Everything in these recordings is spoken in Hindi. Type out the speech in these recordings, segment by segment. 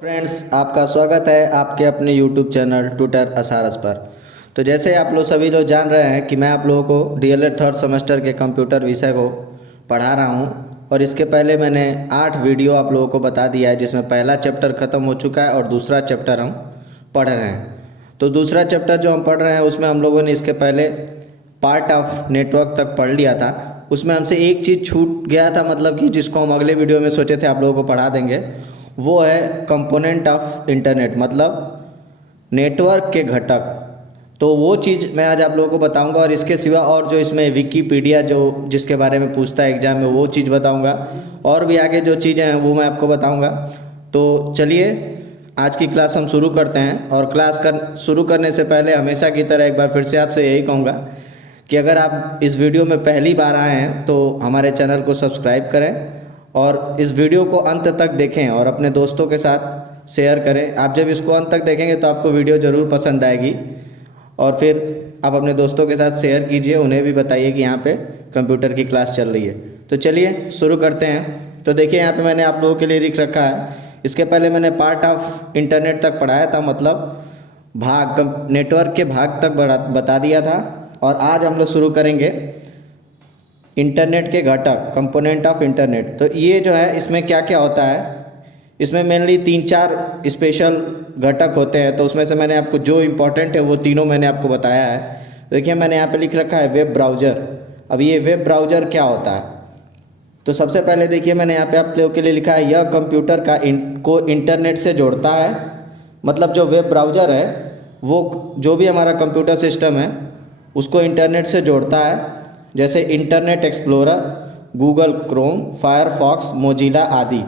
फ्रेंड्स, आपका स्वागत है आपके अपने YouTube चैनल ट्यूटर असारस पर। तो जैसे आप लोग सभी लोग जान रहे हैं कि मैं आप लोगों को डीएलएड थर्ड सेमेस्टर के कंप्यूटर विषय को पढ़ा रहा हूं और इसके पहले मैंने 8 वीडियो आप लोगों को बता दिया है, जिसमें पहला चैप्टर ख़त्म हो चुका है और दूसरा चैप्टर हम पढ़ रहे हैं। तो दूसरा चैप्टर जो हम पढ़ रहे हैं उसमें हम लोगों ने इसके पहले पार्ट ऑफ नेटवर्क तक पढ़ लिया था। उसमें हमसे एक चीज़ छूट गया था, मतलब कि जिसको हम अगले वीडियो में सोचे थे आप लोगों को पढ़ा देंगे, वो है कंपोनेंट ऑफ इंटरनेट, मतलब नेटवर्क के घटक। तो वो चीज़ मैं आज आप लोगों को बताऊंगा और इसके सिवा और जो इसमें विकीपीडिया जो जिसके बारे में पूछता है एग्जाम में, वो चीज़ बताऊंगा और भी आगे जो चीज़ें हैं वो मैं आपको बताऊंगा। तो चलिए आज की क्लास हम शुरू करते हैं। और क्लास शुरू करने से पहले हमेशा की तरह एक बार फिर से आपसे यही कहूँगा कि अगर आप इस वीडियो में पहली बार आए हैं तो हमारे चैनल को सब्सक्राइब करें और इस वीडियो को अंत तक देखें और अपने दोस्तों के साथ शेयर करें। आप जब इसको अंत तक देखेंगे तो आपको वीडियो ज़रूर पसंद आएगी और फिर आप अपने दोस्तों के साथ शेयर कीजिए, उन्हें भी बताइए कि यहाँ पे कंप्यूटर की क्लास चल रही है। तो चलिए शुरू करते हैं। तो देखिए यहाँ पे मैंने आप लोगों के लिए लिख रखा है, इसके पहले मैंने पार्ट ऑफ इंटरनेट तक पढ़ाया था, मतलब भाग नेटवर्क के भाग तक बता दिया था। और आज हम लोग शुरू करेंगे इंटरनेट के घटक, कंपोनेंट ऑफ इंटरनेट। तो ये जो है इसमें क्या क्या होता है, इसमें मेनली 3-4 स्पेशल घटक होते हैं। तो उसमें से मैंने आपको जो इम्पोर्टेंट है वो तीनों मैंने आपको बताया है। देखिए मैंने यहाँ पे लिख रखा है वेब ब्राउज़र। अब ये वेब ब्राउज़र क्या होता है, तो सबसे पहले देखिए मैंने यहाँ पे आप लोगों के लिए लिखा है, यह कंप्यूटर को इंटरनेट से जोड़ता है। मतलब जो वेब ब्राउज़र है वो जो भी हमारा कंप्यूटर सिस्टम है उसको इंटरनेट से जोड़ता है, जैसे internet explorer, Google Chrome, Firefox, Mozilla आदि।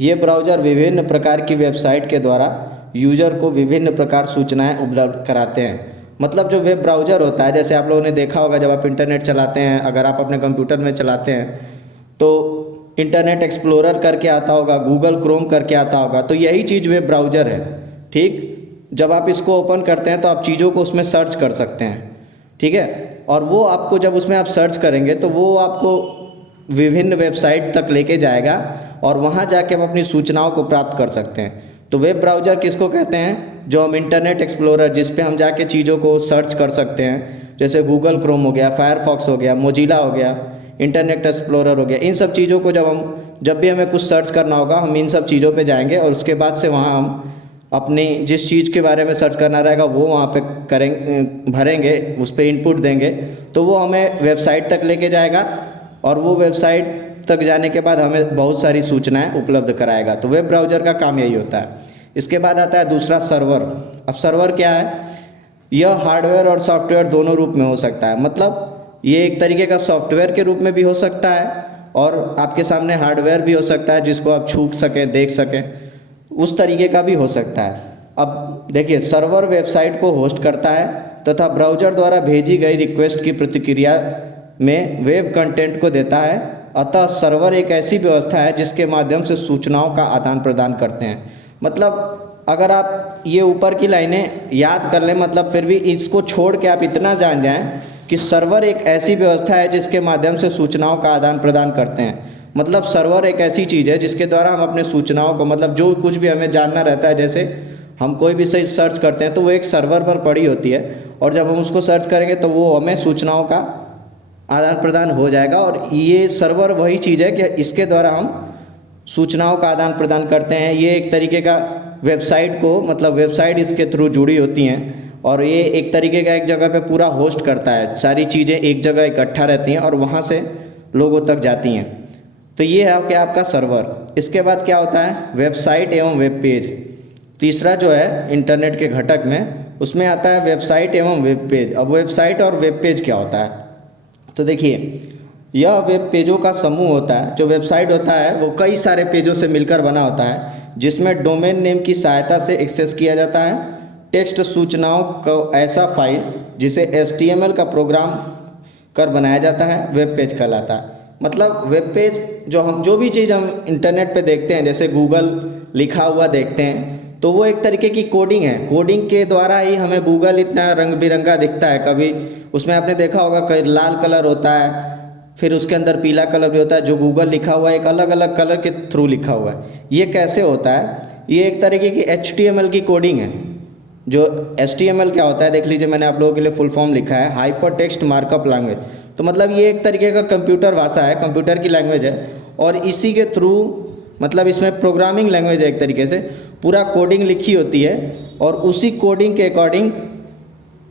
ये ब्राउज़र विभिन्न प्रकार की वेबसाइट के द्वारा यूज़र को विभिन्न प्रकार सूचनाएं उपलब्ध कराते हैं। मतलब जो वेब ब्राउज़र होता है, जैसे आप लोगों ने देखा होगा जब आप इंटरनेट चलाते हैं, अगर आप अपने कंप्यूटर में चलाते हैं तो इंटरनेट एक्सप्लोरर करके आता होगा, गूगल क्रोम करके आता होगा, तो यही चीज़ वेब ब्राउज़र है। ठीक, जब आप इसको ओपन करते हैं तो आप चीज़ों को उसमें सर्च कर सकते हैं, ठीक है। और वो आपको जब उसमें आप सर्च करेंगे तो वो आपको विभिन्न वेबसाइट तक लेके जाएगा और वहाँ जाके आप अपनी सूचनाओं को प्राप्त कर सकते हैं। तो वेब ब्राउज़र किसको कहते हैं, जो हम इंटरनेट एक्सप्लोरर जिस पे हम जाके चीज़ों को सर्च कर सकते हैं, जैसे गूगल क्रोम हो गया, फायरफॉक्स हो गया, मोजिला हो गया, इंटरनेट एक्सप्लोरर हो गया। इन सब चीज़ों को जब भी हमें कुछ सर्च करना होगा हम इन सब चीज़ों पे जाएंगे और उसके बाद से वहाँ हम अपनी जिस चीज़ के बारे में सर्च करना रहेगा वो वहाँ पे करेंगे, भरेंगे, उस पर इनपुट देंगे तो वो हमें वेबसाइट तक लेके जाएगा और वो वेबसाइट तक जाने के बाद हमें बहुत सारी सूचनाएं उपलब्ध कराएगा। तो वेब ब्राउज़र का काम यही होता है। इसके बाद आता है दूसरा सर्वर। अब सर्वर क्या है, यह हार्डवेयर और सॉफ्टवेयर दोनों रूप में हो सकता है। मतलब ये एक तरीके का सॉफ्टवेयर के रूप में भी हो सकता है और आपके सामने हार्डवेयर भी हो सकता है जिसको आप छू सकें, देख सकें, उस तरीके का भी हो सकता है। अब देखिए सर्वर वेबसाइट को होस्ट करता है तथा ब्राउज़र द्वारा भेजी गई रिक्वेस्ट की प्रतिक्रिया में वेब कंटेंट को देता है। अतः सर्वर एक ऐसी व्यवस्था है जिसके माध्यम से सूचनाओं का आदान प्रदान करते हैं। मतलब अगर आप ये ऊपर की लाइनें याद कर लें, मतलब फिर भी इसको छोड़ के आप इतना जान जाएं कि सर्वर एक ऐसी व्यवस्था है जिसके माध्यम से सूचनाओं का आदान प्रदान करते हैं। मतलब सर्वर एक ऐसी चीज़ है जिसके द्वारा हम अपने सूचनाओं को, मतलब जो कुछ भी हमें जानना रहता है, जैसे हम कोई भी सही सर्च करते हैं तो वो एक सर्वर पर पड़ी होती है और जब हम उसको सर्च करेंगे तो वो हमें सूचनाओं का आदान प्रदान हो जाएगा। और ये सर्वर वही चीज़ है कि इसके द्वारा हम सूचनाओं का आदान प्रदान करते हैं। ये एक तरीके का वेबसाइट को, मतलब वेबसाइट इसके थ्रू जुड़ी होती हैं और ये एक तरीके का एक जगह पे पूरा होस्ट करता है, सारी चीज़ें एक जगह इकट्ठा रहती हैं और वहाँ से लोगों तक जाती हैं। तो ये है क्या आपका सर्वर। इसके बाद क्या होता है, वेबसाइट एवं वेब पेज। तीसरा जो है इंटरनेट के घटक में उसमें आता है वेबसाइट एवं वेब पेज। अब वेबसाइट और वेब पेज क्या होता है, तो देखिए यह वेब पेजों का समूह होता है। जो वेबसाइट होता है वो कई सारे पेजों से मिलकर बना होता है जिसमें डोमेन नेम की सहायता से एक्सेस किया जाता है। टेक्स्ट सूचनाओं को ऐसा फाइल जिसे HTML का प्रोग्राम कर बनाया जाता है वेब पेज कहलाता है। मतलब वेब पेज जो भी चीज़ हम इंटरनेट पे देखते हैं, जैसे गूगल लिखा हुआ देखते हैं, तो वो एक तरीके की कोडिंग है। कोडिंग के द्वारा ही हमें गूगल इतना रंग बिरंगा दिखता है। कभी उसमें आपने देखा होगा कहीं लाल कलर होता है, फिर उसके अंदर पीला कलर भी होता है। जो गूगल लिखा हुआ है एक अलग अलग कलर के थ्रू लिखा हुआ है। ये कैसे होता है, ये एक तरीके की HTML की कोडिंग है। जो HTML क्या होता है देख लीजिए, मैंने आप लोगों के लिए फुल फॉर्म लिखा है, हाइपर टेक्स्ट मार्कअप लैंग्वेज। तो मतलब ये एक तरीके का कंप्यूटर भाषा है, कंप्यूटर की लैंग्वेज है, और इसी के थ्रू मतलब इसमें प्रोग्रामिंग लैंग्वेज है एक तरीके से, पूरा कोडिंग लिखी होती है, और उसी कोडिंग के अकॉर्डिंग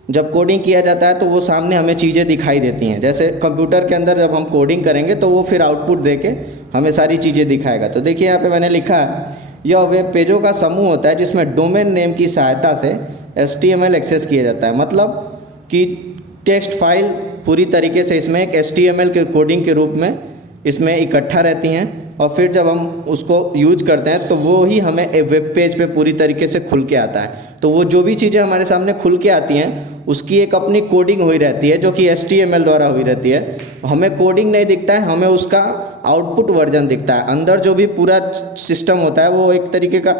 जब कोडिंग किया जाता है तो वो सामने हमें चीज़ें दिखाई देती हैं। जैसे कंप्यूटर के अंदर जब हम कोडिंग करेंगे तो वो फिर आउटपुट दे के हमें सारी चीज़ें दिखाएगा। तो देखिए यहाँ पे मैंने लिखा है, यह वेब पेजों का समूह होता है जिसमें डोमेन नेम की सहायता से HTML एक्सेस किया जाता है। मतलब कि टेक्स्ट फाइल पूरी तरीके से इसमें एक HTML के कोडिंग के रूप में इसमें इकट्ठा रहती हैं, और फिर जब हम उसको यूज करते हैं तो वो ही हमें एक वेब पेज पे पूरी तरीके से खुल के आता है। तो वो जो भी चीज़ें हमारे सामने खुल के आती हैं उसकी एक अपनी कोडिंग हुई रहती है जो कि HTML द्वारा हुई रहती है। हमें कोडिंग नहीं दिखता है, हमें उसका आउटपुट वर्जन दिखता है। अंदर जो भी पूरा सिस्टम होता है वो एक तरीके का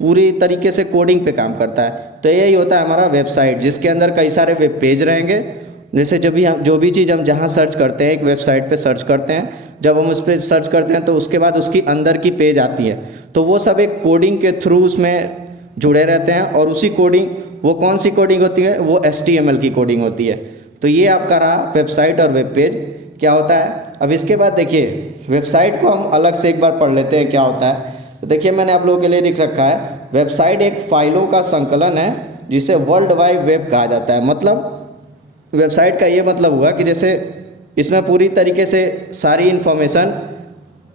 पूरी तरीके से कोडिंग पे काम करता है। तो यही होता है हमारा वेबसाइट, जिसके अंदर कई सारे वेब पेज रहेंगे। जैसे जब भी हम जो भी चीज़ हम जहाँ सर्च करते हैं, एक वेबसाइट पे सर्च करते हैं, जब हम उस पर सर्च करते हैं तो उसके बाद उसकी अंदर की पेज आती है, तो वो सब एक कोडिंग के थ्रू उसमें जुड़े रहते हैं। और उसी कोडिंग, वो कौन सी कोडिंग होती है, वो HTML की कोडिंग होती है। तो ये आपका रहा वेबसाइट और वेब पेज क्या होता है। अब इसके बाद देखिए वेबसाइट को हम अलग से एक बार पढ़ लेते हैं क्या होता है। तो देखिए मैंने आप लोगों के लिए लिख रखा है, वेबसाइट एक फाइलों का संकलन है जिसे वर्ल्ड वाइड वेब कहा जाता है। मतलब वेबसाइट का ये मतलब हुआ कि जैसे इसमें पूरी तरीके से सारी इन्फॉर्मेशन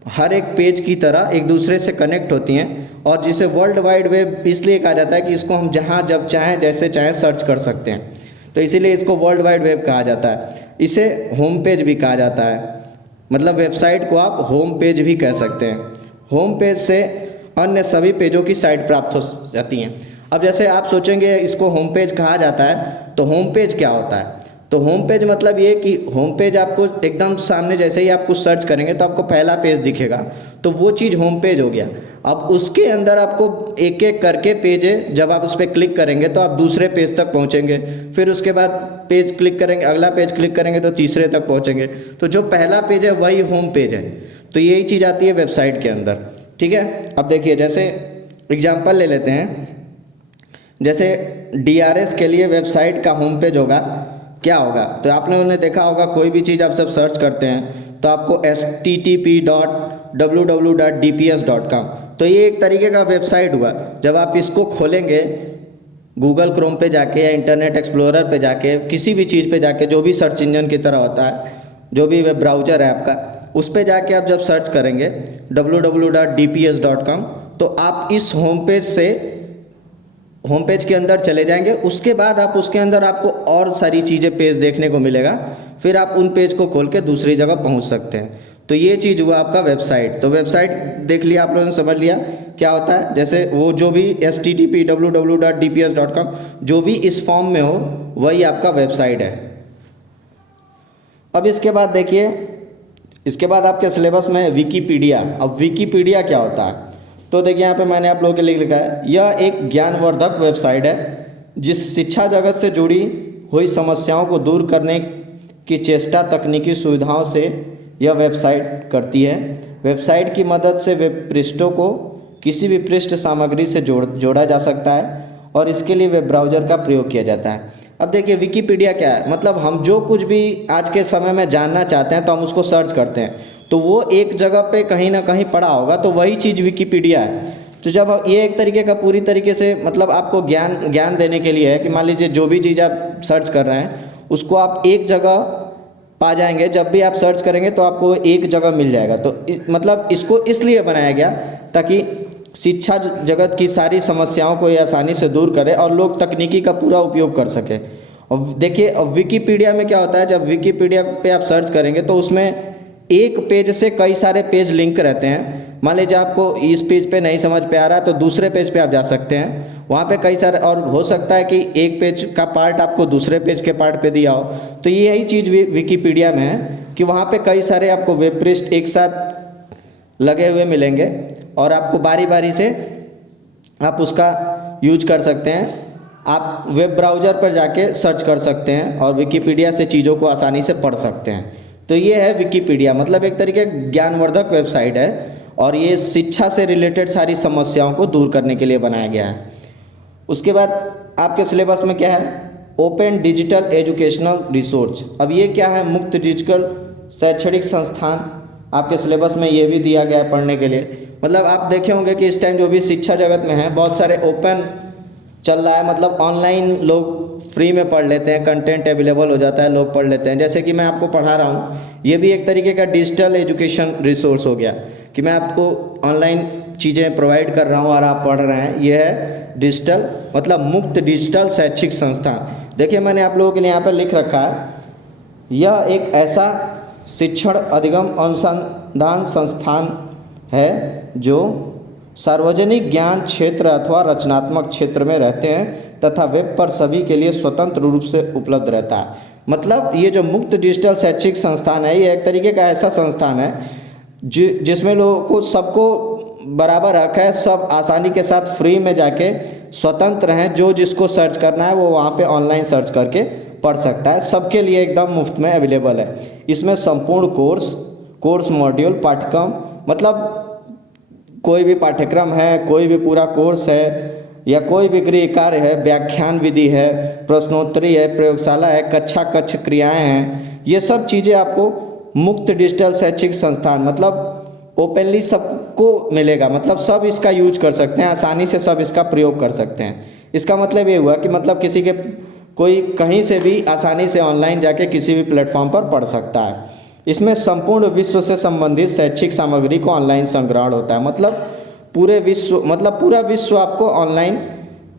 हर एक पेज की तरह एक दूसरे से कनेक्ट होती हैं, और जिसे वर्ल्ड वाइड वेब इसलिए कहा जाता है कि इसको हम जहाँ जब चाहें जैसे चाहें सर्च कर सकते हैं, तो इसीलिए इसको वर्ल्ड वाइड वेब कहा जाता है। इसे होम पेज भी कहा जाता है, मतलब वेबसाइट को आप होम पेज भी कह सकते हैं। होम पेज से अन्य सभी पेजों की साइट प्राप्त हो जाती हैं। अब जैसे आप सोचेंगे इसको होम पेज कहा जाता है, तो होम पेज क्या होता है। तो होम पेज मतलब ये कि होम पेज आपको एकदम सामने जैसे ही आप कुछ सर्च करेंगे तो आपको पहला पेज दिखेगा, तो वो चीज़ होम पेज हो गया। अब उसके अंदर आपको एक एक करके पेज है, जब आप उस पर क्लिक करेंगे तो आप दूसरे पेज तक पहुंचेंगे, फिर उसके बाद पेज क्लिक करेंगे, अगला पेज क्लिक करेंगे तो तीसरे तक पहुंचेंगे। तो जो पहला पेज है वही होम पेज है। तो यही चीज़ आती है वेबसाइट के अंदर, ठीक है। अब देखिए जैसे एग्जाम्पल ले लेते हैं, जैसे DRS के लिए वेबसाइट का होम पेज होगा क्या होगा। तो आप लोगों ने देखा होगा कोई भी चीज़ आप सब सर्च करते हैं तो आपको http://www.dps.com, तो ये एक तरीके का वेबसाइट हुआ। जब आप इसको खोलेंगे गूगल क्रोम पे जाके या इंटरनेट एक्सप्लोरर पे जाके, किसी भी चीज़ पे जाके, जो भी सर्च इंजन की तरह होता है, जो भी वेब ब्राउज़र है आपका, उस पे जाके आप जब सर्च करेंगे www.dps.com, तो आप इस होम पेज से होम पेज के अंदर चले जाएंगे। उसके बाद आप उसके अंदर आपको और सारी चीज़ें पेज देखने को मिलेगा, फिर आप उन पेज को खोल के दूसरी जगह पहुंच सकते हैं। तो ये चीज़ हुआ आपका वेबसाइट। तो वेबसाइट देख लिया आप लोगों ने, समझ लिया क्या होता है। जैसे वो जो भी http://www.dps.com जो भी इस फॉर्म में हो वही आपका वेबसाइट है। अब इसके बाद देखिए, इसके बाद आपके सिलेबस में विकीपीडिया। अब विकीपीडिया क्या होता है, तो देखिए यहाँ पे मैंने आप लोगों के लिए लिखा है, यह एक ज्ञानवर्धक वेबसाइट है जिस शिक्षा जगत से जुड़ी हुई समस्याओं को दूर करने की चेष्टा तकनीकी सुविधाओं से यह वेबसाइट करती है। वेबसाइट की मदद से वेब पृष्ठों को किसी भी पृष्ठ सामग्री से जोड़ा जा सकता है, और इसके लिए वेब ब्राउज़र का प्रयोग किया जाता है। अब देखिए विकीपीडिया क्या है, मतलब हम जो कुछ भी आज के समय में जानना चाहते हैं तो हम उसको सर्च करते हैं, तो वो एक जगह पे कहीं ना कहीं पड़ा होगा, तो वही चीज़ विकीपीडिया है। तो जब ये एक तरीके का पूरी तरीके से मतलब आपको ज्ञान देने के लिए है कि मान लीजिए जो भी चीज़ आप सर्च कर रहे हैं उसको आप एक जगह पा जाएंगे। जब भी आप सर्च करेंगे तो आपको एक जगह मिल जाएगा। तो मतलब इसको इसलिए बनाया गया ताकि शिक्षा जगत की सारी समस्याओं को ये आसानी से दूर करे और लोग तकनीकी का पूरा उपयोग कर सके। और देखिए अब विकीपीडिया में क्या होता है, जब विकीपीडिया पे आप सर्च करेंगे तो उसमें एक पेज से कई सारे पेज लिंक रहते हैं। मान लीजिए आपको इस पेज पे नहीं समझ पे आ रहा है तो दूसरे पेज पे आप जा सकते हैं, वहाँ पे कई सारे, और हो सकता है कि एक पेज का पार्ट आपको दूसरे पेज के पार्ट पे दिया हो। तो यही चीज़ विकीपीडिया में है कि वहाँ पे कई सारे आपको वेब पृष्ठ एक साथ लगे हुए मिलेंगे और आपको बारी बारी से आप उसका यूज कर सकते हैं। आप वेब ब्राउज़र पर जाके सर्च कर सकते हैं और विकीपीडिया से चीज़ों को आसानी से पढ़ सकते हैं। तो ये है विकीपीडिया, मतलब एक तरीके ज्ञानवर्धक वेबसाइट है। और ये शिक्षा से रिलेटेड सारी समस्याओं को दूर करने के लिए बनाया गया है। उसके बाद आपके सिलेबस में क्या है, ओपन डिजिटल एजुकेशनल रिसोर्स। अब ये क्या है, मुक्त डिजिटल शैक्षणिक संस्थान आपके सिलेबस में ये भी दिया गया है पढ़ने के लिए। मतलब आप देखे होंगे कि इस टाइम जो भी शिक्षा जगत में है बहुत सारे ओपन चल रहा है, मतलब ऑनलाइन लोग फ्री में पढ़ लेते हैं, कंटेंट अवेलेबल हो जाता है, लोग पढ़ लेते हैं। जैसे कि मैं आपको पढ़ा रहा हूँ, ये भी एक तरीके का डिजिटल एजुकेशन रिसोर्स हो गया कि मैं आपको ऑनलाइन चीज़ें प्रोवाइड कर रहा हूँ और आप पढ़ रहे हैं। ये है डिजिटल, मतलब मुक्त डिजिटल शैक्षिक संस्थान। देखिए मैंने आप लोगों के लिए यहाँ पर लिख रखा है, यह एक ऐसा शिक्षण अधिगम अनुसंधान संस्थान है जो सार्वजनिक ज्ञान क्षेत्र अथवा रचनात्मक क्षेत्र में रहते हैं तथा वेब पर सभी के लिए स्वतंत्र रूप से उपलब्ध रहता है। मतलब ये जो मुक्त डिजिटल शैक्षिक संस्थान है, ये एक तरीके का ऐसा संस्थान है जिसमें लोगों को सबको बराबर हक है, सब आसानी के साथ फ्री में जाके स्वतंत्र हैं, जो जिसको सर्च करना है वो वहाँ पे ऑनलाइन सर्च करके पढ़ सकता है। सबके लिए एकदम मुफ्त में अवेलेबल है। इसमें संपूर्ण कोर्स मॉड्यूल पाठ्यक्रम, मतलब कोई भी पाठ्यक्रम है, कोई भी पूरा कोर्स है या कोई भी गृह कार्य है, व्याख्यान विधि है, प्रश्नोत्तरी है, प्रयोगशाला है, कक्ष क्रियाएं हैं, ये सब चीज़ें आपको मुक्त डिजिटल शैक्षिक संस्थान मतलब ओपनली सबको मिलेगा। मतलब सब इसका यूज कर सकते हैं, आसानी से सब इसका प्रयोग कर सकते हैं। इसका मतलब ये हुआ कि मतलब किसी के कोई कहीं से भी आसानी से ऑनलाइन जाके किसी भी प्लेटफॉर्म पर पढ़ सकता है। इसमें संपूर्ण विश्व से संबंधित शैक्षिक सामग्री को ऑनलाइन संग्रहण होता है। मतलब पूरे विश्व, मतलब पूरा विश्व आपको ऑनलाइन,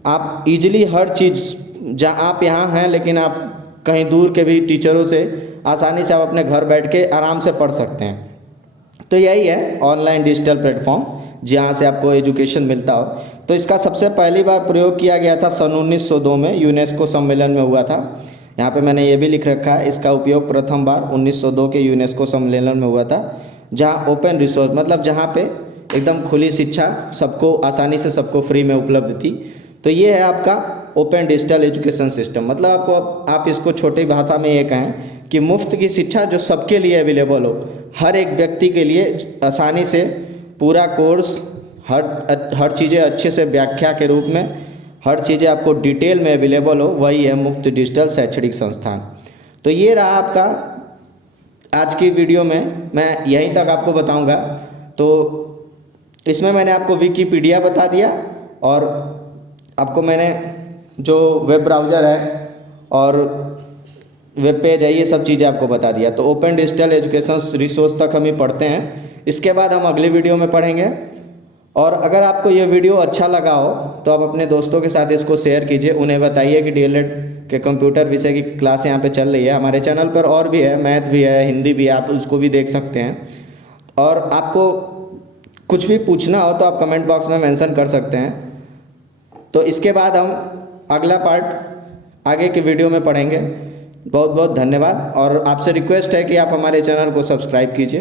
आप इजीली हर चीज़, जहाँ आप यहाँ हैं लेकिन आप कहीं दूर के भी टीचरों से आसानी से आप अपने घर बैठ के आराम से पढ़ सकते हैं। तो यही है ऑनलाइन डिजिटल प्लेटफॉर्म जहाँ से आपको एजुकेशन मिलता हो। तो इसका सबसे पहली बार प्रयोग किया गया था सन 1902 में, यूनेस्को सम्मेलन में हुआ था। यहाँ पे मैंने ये भी लिख रखा है, इसका उपयोग प्रथम बार 1902 के यूनेस्को सम्मेलन में हुआ था, जहाँ ओपन रिसोर्स, मतलब जहाँ पे एकदम खुली शिक्षा सबको आसानी से सबको फ्री में उपलब्ध थी। तो ये है आपका ओपन डिजिटल एजुकेशन सिस्टम। मतलब आपको, आप इसको छोटी भाषा में ये कहें कि मुफ्त की शिक्षा जो सबके लिए अवेलेबल हो, हर एक व्यक्ति के लिए आसानी से पूरा कोर्स, हर चीज़ें अच्छे से व्याख्या के रूप में, हर चीज़ें आपको डिटेल में अवेलेबल हो, वही है मुक्त डिजिटल शैक्षणिक संस्थान। तो ये रहा आपका आज की वीडियो में, मैं यहीं तक आपको बताऊंगा। तो इसमें मैंने आपको विकिपीडिया बता दिया और आपको मैंने जो वेब ब्राउज़र है और वेब पेज है, ये सब चीज़ें आपको बता दिया। तो ओपन डिजिटल एजुकेशन रिसोर्स तक हम ही पढ़ते हैं, इसके बाद हम अगली वीडियो में पढ़ेंगे। और अगर आपको ये वीडियो अच्छा लगा हो तो आप अपने दोस्तों के साथ इसको शेयर कीजिए, उन्हें बताइए कि डीएलएड के कंप्यूटर विषय की क्लास यहाँ पे चल रही है। हमारे चैनल पर और भी है, मैथ भी है, हिंदी भी है, आप उसको भी देख सकते हैं। और आपको कुछ भी पूछना हो तो आप कमेंट बॉक्स में मेंशन कर सकते हैं। तो इसके बाद हम अगला पार्ट आगे के वीडियो में पढ़ेंगे। बहुत बहुत धन्यवाद और आपसे रिक्वेस्ट है कि आप हमारे चैनल को सब्सक्राइब कीजिए।